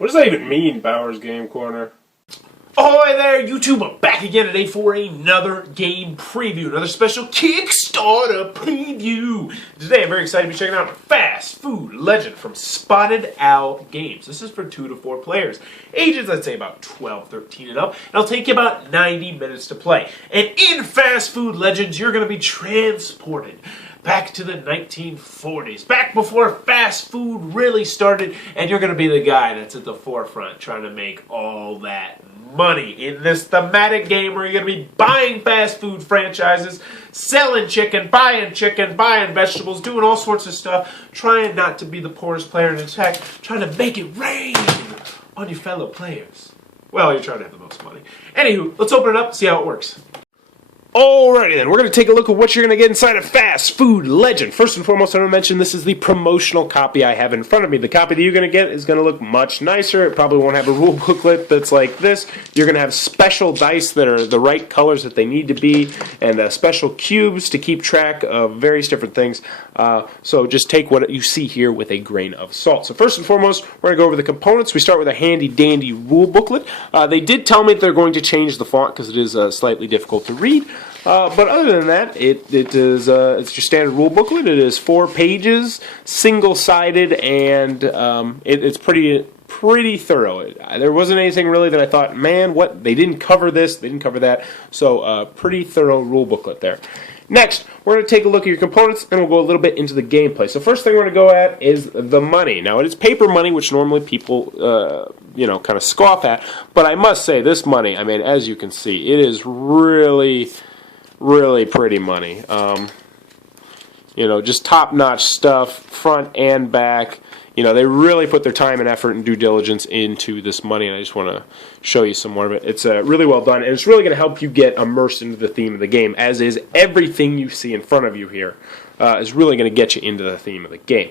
What does that even mean, Bauer's Game Corner? Ahoy there, YouTube! I'm back again today for another game preview, another special Kickstarter preview. Today I'm very excited to be checking out Fast Food Legend from Spotted Owl Games. This is for 2 to 4 players. Ages, I'd say about 12, 13 and up. And it'll take you about 90 minutes to play. And in Fast Food Legends, you're going to be transported back to the 1940s, back before fast food really started, and you're going to be the guy that's at the forefront trying to make all that money in this thematic game where you're going to be buying fast food franchises, selling chicken, buying vegetables, doing all sorts of stuff, trying not to be the poorest player, and in fact, trying to make it rain on your fellow players. Well, you're trying to have the most money. Anywho, let's open it up and see how it works. Alrighty then, we're going to take a look at what you're going to get inside of Fast Food Legend. First and foremost, I want to mention this is the promotional copy I have in front of me. The copy that you're going to get is going to look much nicer. It probably won't have a rule booklet that's like this. You're going to have special dice that are the right colors that they need to be, and special cubes to keep track of various different things. So just take what you see here with a grain of salt. So first and foremost, we're going to go over the components. We start with a handy-dandy rule booklet. They did tell me that they're going to change the font because it is slightly difficult to read. But other than that, it's your standard rule booklet. It is 4 pages, single-sided, and it's pretty thorough. There wasn't anything really that I thought, man, what, they didn't cover this, they didn't cover that. So pretty thorough rule booklet there. Next, we're going to take a look at your components, and we'll go a little bit into the gameplay. So first thing we're going to go at is the money. Now, it is paper money, which normally people, kind of scoff at. But I must say, this money, I mean, as you can see, it is really pretty money. Just top-notch stuff, front and back. They really put their time and effort and due diligence into this money, and I just want to show you some more of it. It's really well done, and it's really going to help you get immersed into the theme of the game, as is everything you see in front of you here is really going to get you into the theme of the game.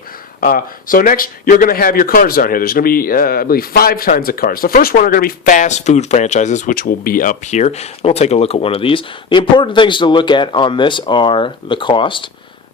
So next, you're going to have your cards down here. There's going to be, I believe, 5 kinds of cards. The first one are going to be fast food franchises, which will be up here. We'll take a look at one of these. The important things to look at on this are the cost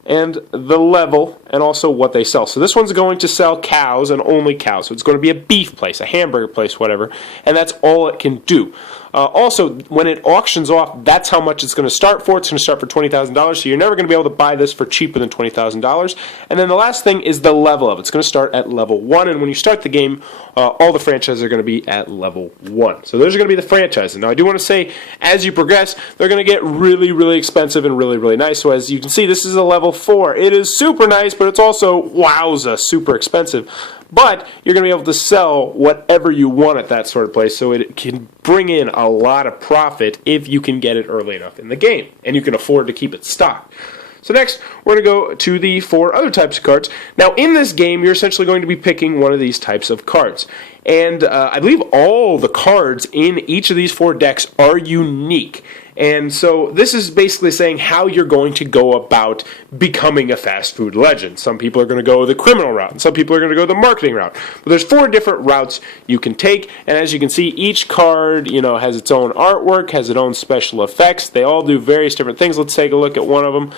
and the level, and also what they sell. So this one's going to sell cows and only cows. So it's going to be a beef place, a hamburger place, whatever, and that's all it can do. Also, when it auctions off, that's how much it's going to start for. It's going to start for $20,000, so you're never going to be able to buy this for cheaper than $20,000. And then the last thing is the level of it. It's going to start at level 1, and when you start the game, all the franchises are going to be at level 1. So those are going to be the franchises. Now, I do want to say, as you progress, they're going to get really expensive and really nice. So as you can see, this is a level 4. It is super nice, but it's also, wowza, super expensive. But you're going to be able to sell whatever you want at that sort of place, so it can bring in a lot of profit if you can get it early enough in the game, and you can afford to keep it stocked. So next, we're going to go to the 4 other types of cards. Now, in this game, you're essentially going to be picking one of these types of cards. And I believe all the cards in each of these 4 decks are unique. And so this is basically saying how you're going to go about becoming a fast food legend. Some people are going to go the criminal route, and some people are going to go the marketing route. But there's 4 different routes you can take, and as you can see, each card, has its own artwork, has its own special effects. They all do various different things. Let's take a look at one of them.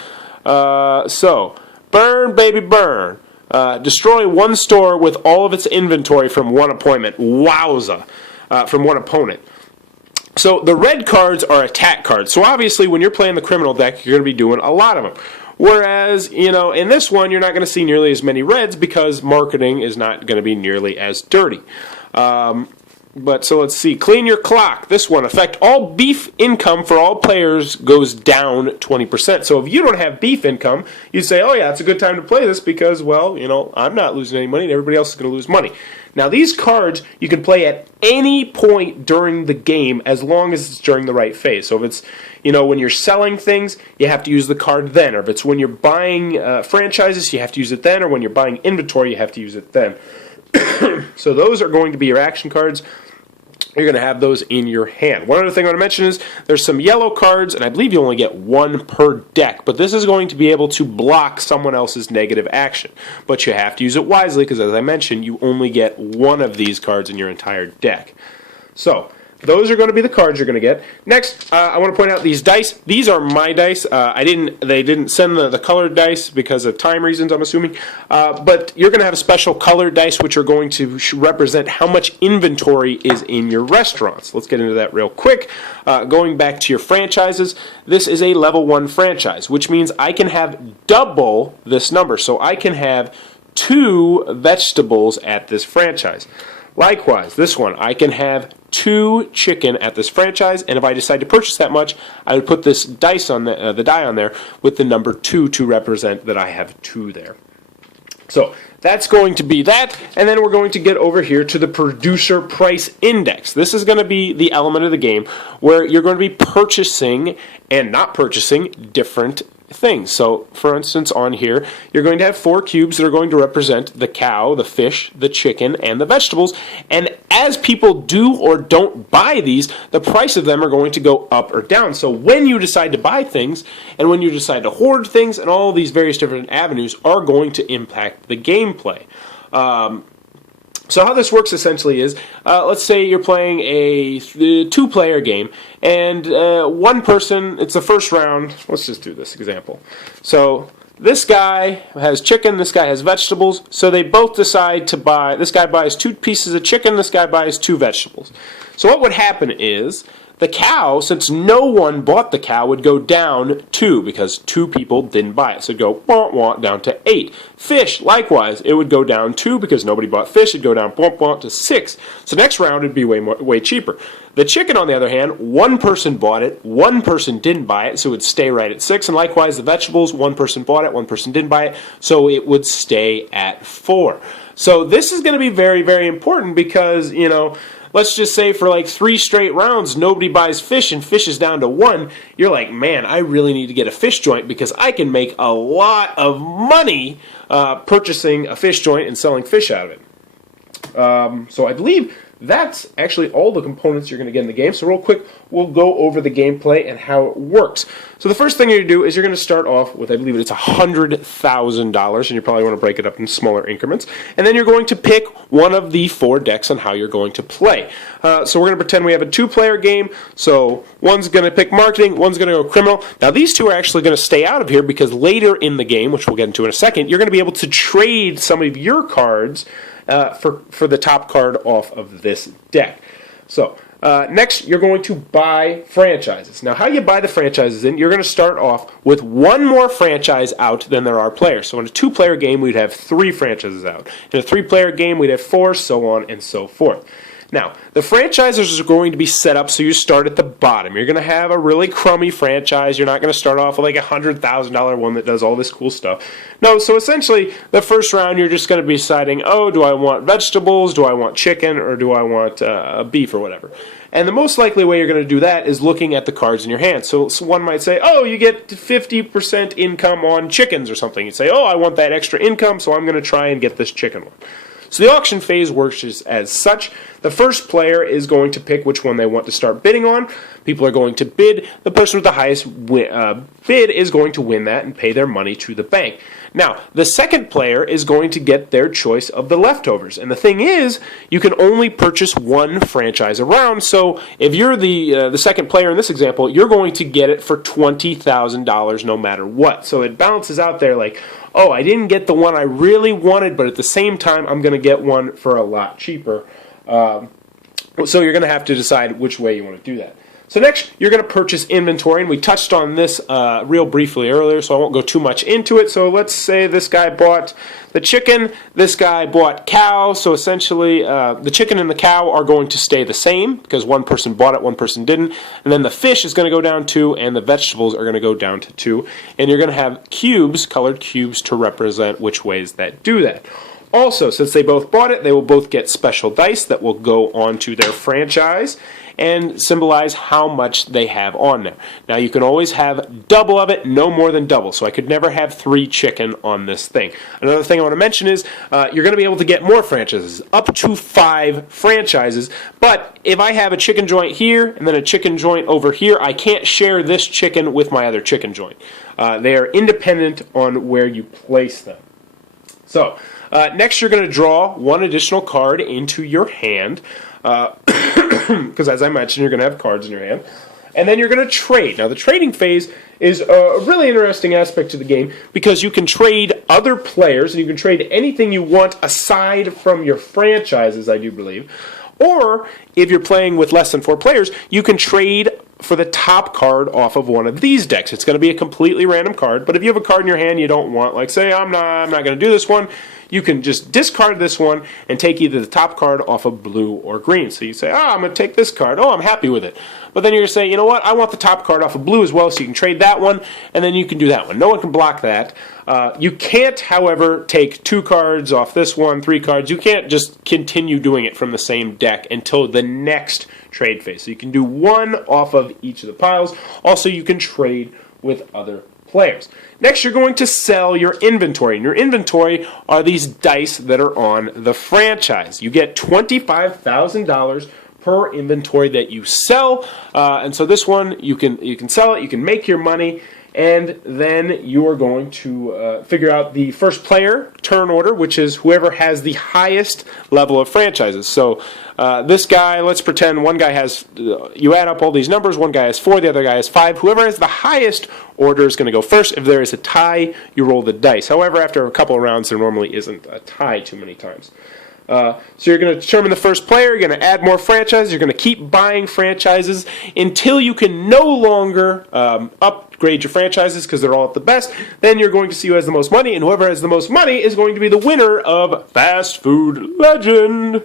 So, burn, baby, burn. Destroy one store with all of its inventory from one appointment. Wowza. From one opponent. So the red cards are attack cards. So obviously when you're playing the criminal deck, you're going to be doing a lot of them. Whereas, in this one, you're not going to see nearly as many reds because marketing is not going to be nearly as dirty. But so let's see. Clean your clock. This one, affect all beef income for all players goes down 20%. So if you don't have beef income, you say, oh yeah, it's a good time to play this because, well, I'm not losing any money and everybody else is going to lose money. Now these cards you can play at any point during the game as long as it's during the right phase. So if it's, when you're selling things, you have to use the card then. Or if it's when you're buying franchises, you have to use it then. Or when you're buying inventory, you have to use it then. So those are going to be your action cards. You're going to have those in your hand. One other thing I want to mention is there's some yellow cards, and I believe you only get 1 per deck, but this is going to be able to block someone else's negative action. But you have to use it wisely because, as I mentioned, you only get 1 of these cards in your entire deck. So, those are going to be the cards you're going to get. Next, I want to point out these dice. These are my dice. They didn't send the colored dice because of time reasons, I'm assuming. But you're going to have special colored dice which are going to represent how much inventory is in your restaurants. Let's get into that real quick. Going back to your franchises, this is a level 1 franchise, which means I can have double this number. So I can have 2 vegetables at this franchise. Likewise, this one, I can have 2 chicken at this franchise, and if I decide to purchase that much, I would put this dice on the die on there with the number 2 to represent that I have 2 there. So that's going to be that, and then we're going to get over here to the producer price index. This is going to be the element of the game where you're going to be purchasing and not purchasing different things. So, for instance, on here, you're going to have 4 cubes that are going to represent the cow, the fish, the chicken, and the vegetables. And as people do or don't buy these, the price of them are going to go up or down. So when you decide to buy things, and when you decide to hoard things, and all these various different avenues are going to impact the gameplay. So how this works essentially is, let's say you're playing a 2-player game, and one person, it's the first round, let's just do this example. So this guy has chicken, this guy has vegetables, so they both decide to buy, this guy buys 2 pieces of chicken, this guy buys 2 vegetables. So what would happen is, the cow, since no one bought the cow, would go down 2 because 2 people didn't buy it. So it'd go wah, wah, down to 8. Fish, likewise, it would go down 2 because nobody bought fish. It'd go down wah, wah, to 6. So next round it'd be way cheaper. The chicken, on the other hand, 1 person bought it, 1 person didn't buy it, so it would stay right at 6. And likewise, the vegetables, 1 person bought it, 1 person didn't buy it, so it would stay at 4. So this is going to be very, very important because, you know, let's just say for like 3 straight rounds, nobody buys fish and fish is down to 1. You're like, man, I really need to get a fish joint because I can make a lot of money purchasing a fish joint and selling fish out of it. So I believe that's actually all the components you're going to get in the game. So real quick, we'll go over the gameplay and how it works. So the first thing you're going to do is you're going to start off with, I believe it's $100,000, and you probably want to break it up in smaller increments. And then you're going to pick one of the 4 decks on how you're going to play. So we're going to pretend we have a 2-player game. So one's going to pick marketing, one's going to go criminal. Now these 2 are actually going to stay out of here because later in the game, which we'll get into in a second, you're going to be able to trade some of your cards for the top card off of this deck. So next, you're going to buy franchises. Now, how you buy the franchises in, you're going to start off with 1 more franchise out than there are players. So in a 2-player game, we'd have 3 franchises out. In a 3-player game, we'd have 4, so on and so forth. Now, the franchises are going to be set up so you start at the bottom. You're going to have a really crummy franchise. You're not going to start off with like a $100,000 one that does all this cool stuff. No, so essentially, the first round, you're just going to be deciding, oh, do I want vegetables, do I want chicken, or do I want beef or whatever. And the most likely way you're going to do that is looking at the cards in your hand. So one might say, oh, you get 50% income on chickens or something. You'd say, oh, I want that extra income, so I'm going to try and get this chicken one. So the auction phase works as such. The first player is going to pick which one they want to start bidding on. People are going to bid. The person with the highest bid is going to win that and pay their money to the bank. Now, the second player is going to get their choice of the leftovers. And the thing is, you can only purchase 1 franchise a round. So if you're the second player in this example, you're going to get it for $20,000 no matter what. So it balances out there like, oh, I didn't get the one I really wanted, but at the same time, I'm going to get one for a lot cheaper. So you're going to have to decide which way you want to do that. So next, you're going to purchase inventory, and we touched on this real briefly earlier, so I won't go too much into it. So let's say this guy bought the chicken, this guy bought cow, so essentially the chicken and the cow are going to stay the same because 1 person bought it, 1 person didn't, and then the fish is going to go down 2, and the vegetables are going to go down to 2, and you're going to have cubes, colored cubes, to represent which ways that do that. Also, since they both bought it, they will both get special dice that will go onto their franchise and symbolize how much they have on there. Now, you can always have double of it, no more than double. So I could never have 3 chicken on this thing. Another thing I want to mention is you're going to be able to get more franchises, up to 5 franchises. But if I have a chicken joint here and then a chicken joint over here, I can't share this chicken with my other chicken joint. They are independent on where you place them. So, next you're going to draw 1 additional card into your hand. because as I mentioned, you're going to have cards in your hand. And then you're going to trade. Now, the trading phase is a really interesting aspect to the game because you can trade other players and you can trade anything you want aside from your franchises, I do believe. Or, if you're playing with less than 4 players, you can trade for the top card off of one of these decks. It's going to be a completely random card, but if you have a card in your hand you don't want, like say I'm not going to do this one, you can just discard this one and take either the top card off of blue or green. So you say, I'm going to take this card. Oh, I'm happy with it. But then you're going to say, you know what, I want the top card off of blue as well, so you can trade that one, and then you can do that one. No one can block that. You can't, however, take 2 cards off this one, 3 cards. You can't just continue doing it from the same deck until the next trade phase. So you can do 1 off of each of the piles. Also, you can trade with other players. Next, you're going to sell your inventory. And your inventory are these dice that are on the franchise. You get $25,000 per inventory that you sell. And so this one, you can sell it, you can make your money, and then you are going to figure out the first player turn order, which is whoever has the highest level of franchises. So this guy, let's pretend one guy has, you add up all these numbers, one guy has 4, the other guy has 5. Whoever has the highest order is going to go first. If there is a tie, you roll the dice. However, after a couple of rounds, there normally isn't a tie too many times. So you're going to determine the first player, you're going to add more franchises, you're going to keep buying franchises until you can no longer upgrade your franchises because they're all at the best. Then you're going to see who has the most money, and whoever has the most money is going to be the winner of Fast Food Legend.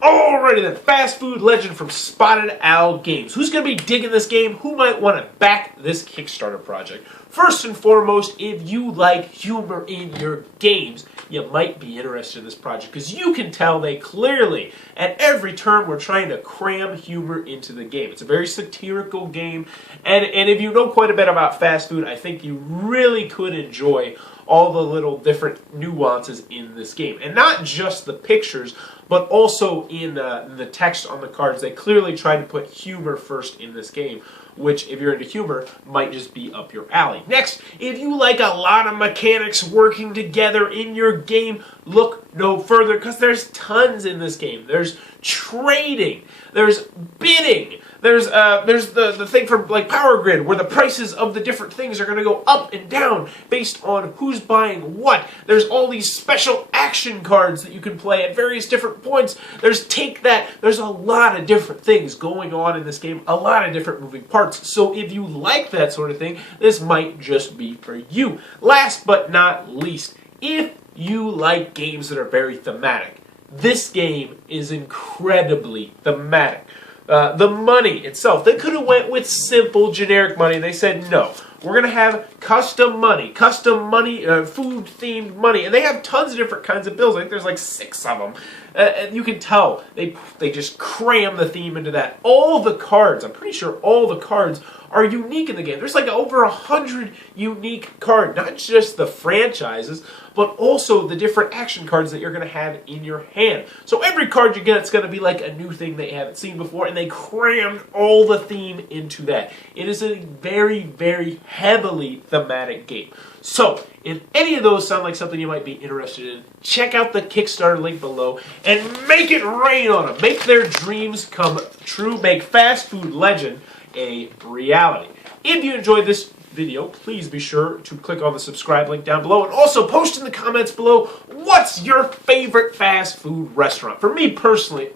Alrighty then, Fast Food Legend from Spotted Owl Games. Who's going to be digging this game? Who might want to back this Kickstarter project? First and foremost, if you like humor in your games, you might be interested in this project because you can tell they clearly, at every turn, we're trying to cram humor into the game. It's a very satirical game, and if you know quite a bit about fast food, I think you really could enjoy all the little different nuances in this game. And not just the pictures, but also in the text on the cards. They clearly tried to put humor first in this game, which, if you're into humor, might just be up your alley. Next, if you like a lot of mechanics working together in your game, look no further, because there's tons in this game. There's trading, there's bidding, there's the thing for like Power Grid, where the prices of the different things are going to go up and down based on who's buying what. There's all these special action cards that you can play at various different points. There's Take That. There's a lot of different things going on in this game, a lot of different moving parts. So if you like that sort of thing, this might just be for you. Last but not least, if you like games that are very thematic, this game is incredibly thematic. The money itself, they could have went with simple generic money. They said no, we're going to have custom money, food-themed money. And they have tons of different kinds of bills. I think there's like 6 of them. And you can tell they just cram the theme into that. All the cards, I'm pretty sure all the cards are unique in the game. There's like over 100 unique cards, not just the franchises, but also the different action cards that you're going to have in your hand. So every card you get, it's going to be like a new thing they haven't seen before, and they crammed all the theme into that. It is a very, very heavily thematic game. So, if any of those sound like something you might be interested in, check out the Kickstarter link below and make it rain on them. Make their dreams come true. Make Fast Food Legend a reality. If you enjoyed this video, please be sure to click on the subscribe link down below, and also post in the comments below, what's your favorite fast food restaurant? For me personally,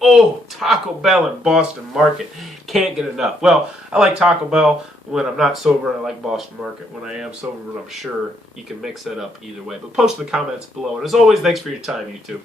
Taco Bell in Boston Market. Can't get enough. Well, I like Taco Bell when I'm not sober, and I like Boston Market when I am sober, but I'm sure you can mix that up either way. But post in the comments below, and as always, thanks for your time, YouTube.